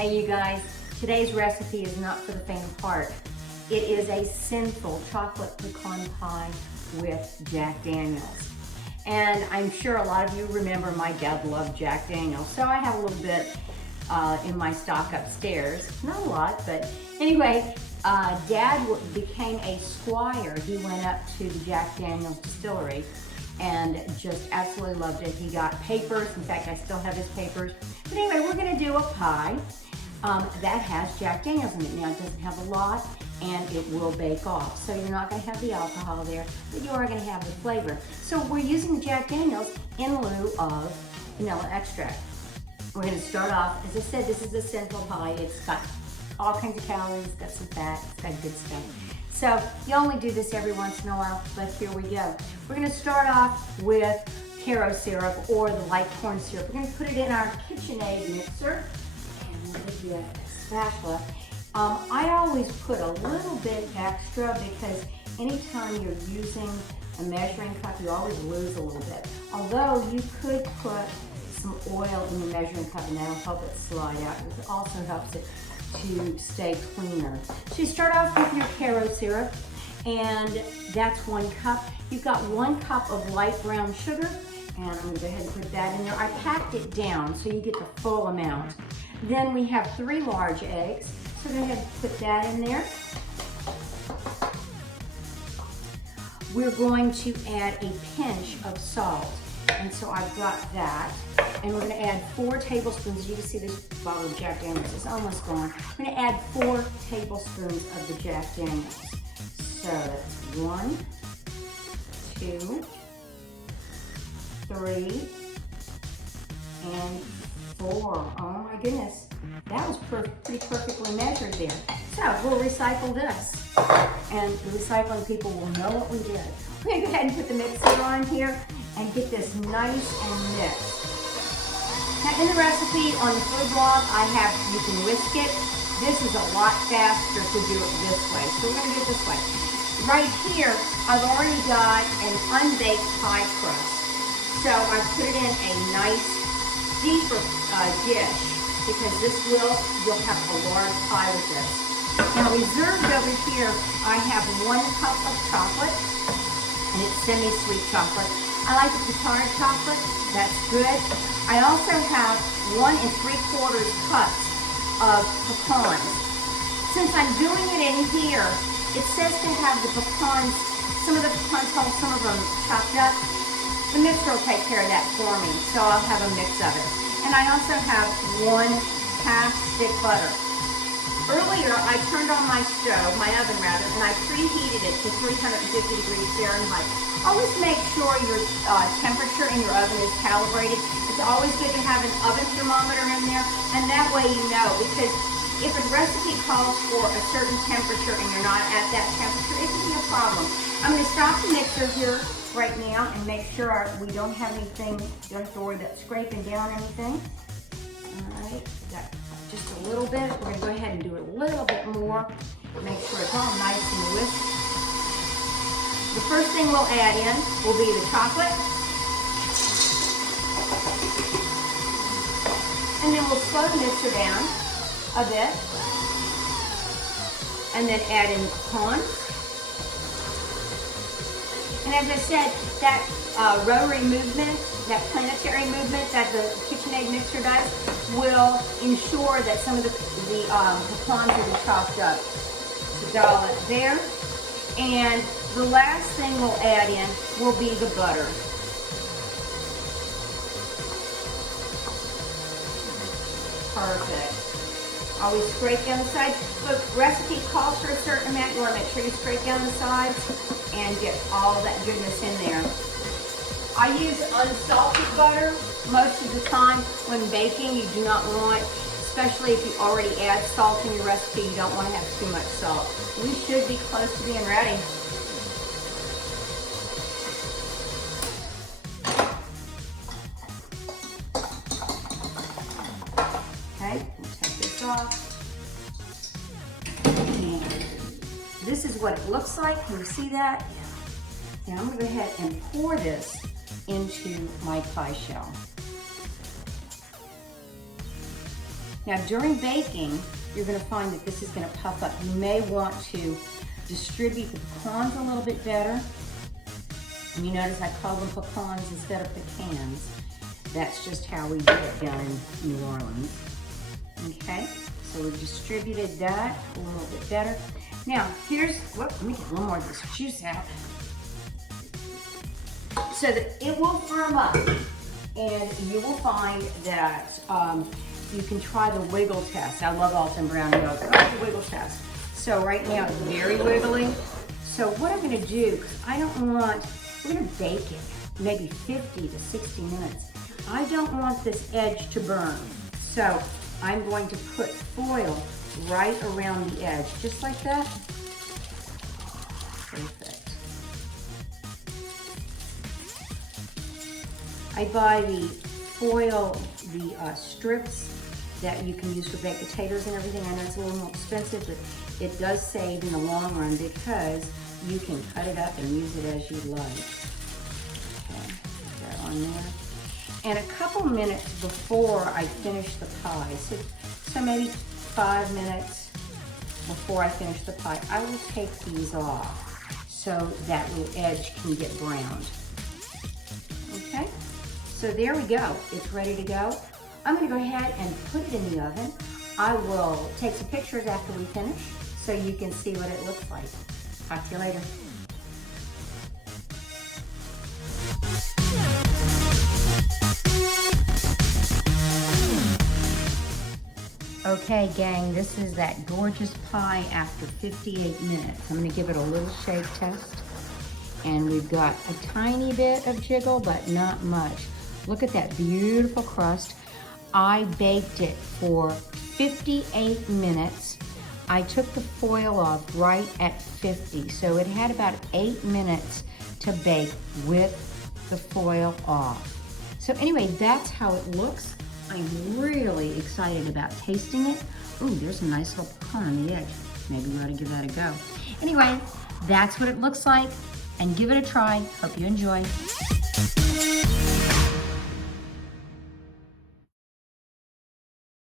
Hey you guys, today's recipe is not for the faint of heart. It is a Sinful chocolate pecan pie with Jack Daniels. And I'm sure a lot of you remember my dad loved Jack Daniels, so I have a little bit in my stock upstairs. Not a lot, but anyway, Dad became a squire. He went up to the Jack Daniels distillery and just absolutely loved it. He got papers. In fact, I still have his papers. But anyway, we're gonna do a pie that has Jack Daniels in it. Now, it doesn't have a lot, and it will bake off. So you're not gonna have the alcohol there, but you are gonna have the flavor. So we're using the Jack Daniels in lieu of vanilla extract. We're gonna start off, as I said, this is a Sinful pie. It's got all kinds of calories, it's got some fat, it's got good stuff. So you only do this every once in a while, but here we go. We're gonna start off with Caro syrup or the light corn syrup. We're gonna put it in our KitchenAid mixer, and we'll get a spatula. I always put a little bit extra because anytime you're using a measuring cup, you always lose a little bit. Although you could put some oil in your measuring cup and that'll help it slide out. It also helps it to stay cleaner. So you start off with your Caro syrup, and that's 1 cup. You've got 1 cup of light brown sugar, and I'm gonna go ahead and put that in there. I packed it down so you get the full amount. Then we have 3 large eggs, so go ahead and put that in there. We're going to add a pinch of salt, and so I've got that. And we're gonna add 4 tablespoons. You can see this bottle of Jack Daniels is almost gone. We're gonna add 4 tablespoons of the Jack Daniels. So that's 1, 2, 3, and 4. Oh my goodness, that was pretty perfectly measured there. So we'll recycle this, and the recycling people will know what we did. We're gonna go ahead and put the mixer on here and get this nice and mixed. Now in the recipe on the food blog, you can whisk it. This is a lot faster to do it this way. So we're gonna do it this way. Right here, I've already got an unbaked pie crust. So I put it in a nice, deeper dish because you'll have a large pie with this. Now reserved over here, I have 1 cup of chocolate, and it's semi-sweet chocolate. I like the pecan chocolate, that's good. I also have 1 3/4 cups of pecans. Since I'm doing it in here, it says to have the pecans, some of the pecans whole, some of them chopped up. The mixer will take care of that for me, so I'll have a mix of it. And I also have 1/2 stick butter. Earlier, I turned on my stove, my oven rather, and I preheated it to 350 degrees Fahrenheit. Always make sure your temperature in your oven is calibrated. It's always good to have an oven thermometer in there, and that way you know, because if a recipe calls for a certain temperature and you're not at that temperature, it can be a problem. I'm going to stop the mixer here right now and make sure we don't have anything, don't have to worry about scraping down anything. All right, got just a little bit. We're going to go ahead and do a little bit more. Make sure it's all nice and whisked. The first thing we'll add in will be the chocolate. And then we'll slow the mixer down a bit. And then add in the pecan. And as I said, that rotary movement, that planetary movement that the KitchenAid mixer does will ensure that some of the pecans will be chopped up. So dollop there. And the last thing we'll add in will be the butter. Perfect. Always scrape down the sides. Look, recipe calls for a certain amount. You want to make sure you scrape down the sides and get all that goodness in there. I use unsalted butter most of the time when baking. You do not want, especially if you already add salt in your recipe, you don't want to have too much salt. We should be close to being ready. Okay, we'll take this off. And this is what it looks like. Can you see that? Now I'm going to go ahead and pour this into my pie shell. Now during baking, you're gonna find that this is gonna puff up. You may want to distribute the pecans a little bit better. And you notice I call them pecans instead of pecans. That's just how we do it down in New Orleans. Okay, so we've distributed that a little bit better. Now, here's, whoop, let me get a little more of this juice out. So that it will firm up, and you will find that you can try the wiggle test. I love Alton Brown yogurt. Oh, the wiggle test. So right now it's very wiggly. So what I'm gonna do, because I don't want, we're gonna bake it maybe 50 to 60 minutes. I don't want this edge to burn. So I'm going to put foil right around the edge, just like that. Perfect. I buy the foil, the strips that you can use for baked potatoes and everything. I know it's a little more expensive, but it does save in the long run because you can cut it up and use it as you like. Okay, put that on there. And a couple minutes before I finish the pie, so maybe 5 minutes before I finish the pie, I will take these off so that little edge can get browned. Okay, so there we go. It's ready to go. I'm gonna go ahead and put it in the oven. I will take some pictures after we finish so you can see what it looks like. Talk to you later. Okay, gang, this is that gorgeous pie after 58 minutes. I'm gonna give it a little shake test. And we've got a tiny bit of jiggle, but not much. Look at that beautiful crust. I baked it for 58 minutes. I took the foil off right at 50, so it had about 8 minutes to bake with the foil off. So anyway, that's how it looks. I'm really excited about tasting it. Ooh, there's a nice little pecan on the edge. Maybe we ought to give that a go. Anyway, that's what it looks like, and give it a try. Hope you enjoy.